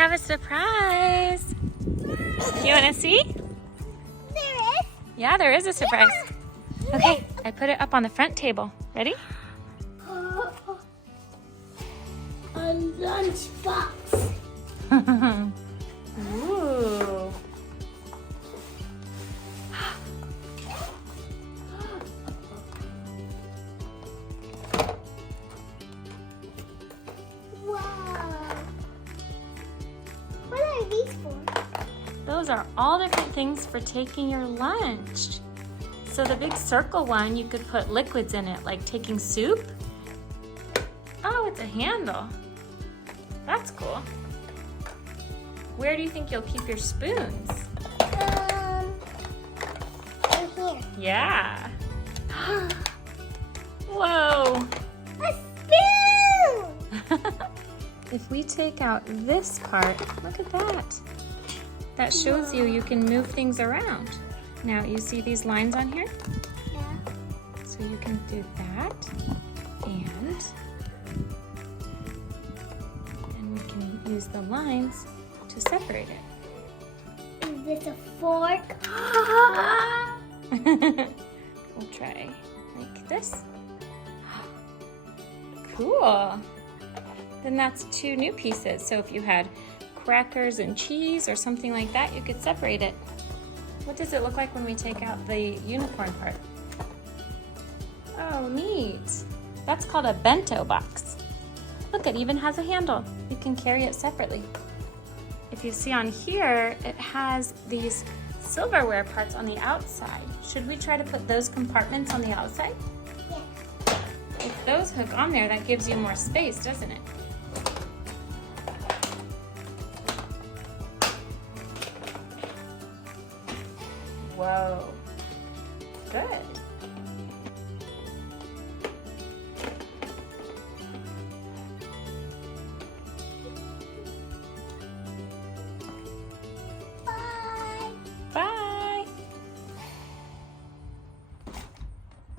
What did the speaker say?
have a surprise. You want to see? There is. Yeah, there is a surprise. Okay, I put it up on the front table. Ready? A lunchbox. Ooh. Wow. What are these for? Those are all different things for taking your lunch. So the big circle one, you could put liquids in it, like taking soup. Oh, it's a handle. That's cool. Where do you think you'll keep your spoons? In here. Yeah. Whoa. A spoon! If we take out this part, look at that. That shows you can move things around. Now, you see these lines on here? Yeah. So you can do that, and we can use the lines to separate it. Is this a fork? We'll try like this. Cool. Then that's 2 new pieces. So if you had crackers and cheese or something like that, you could separate it. What does it look like when we take out the unicorn part? Oh, neat. That's called a bento box. Look, it even has a handle. You can carry it separately. If you see on here, it has these silverware parts on the outside. Should we try to put those compartments on the outside? Yeah. If those hook on there, that gives you more space, doesn't it? Whoa. Good.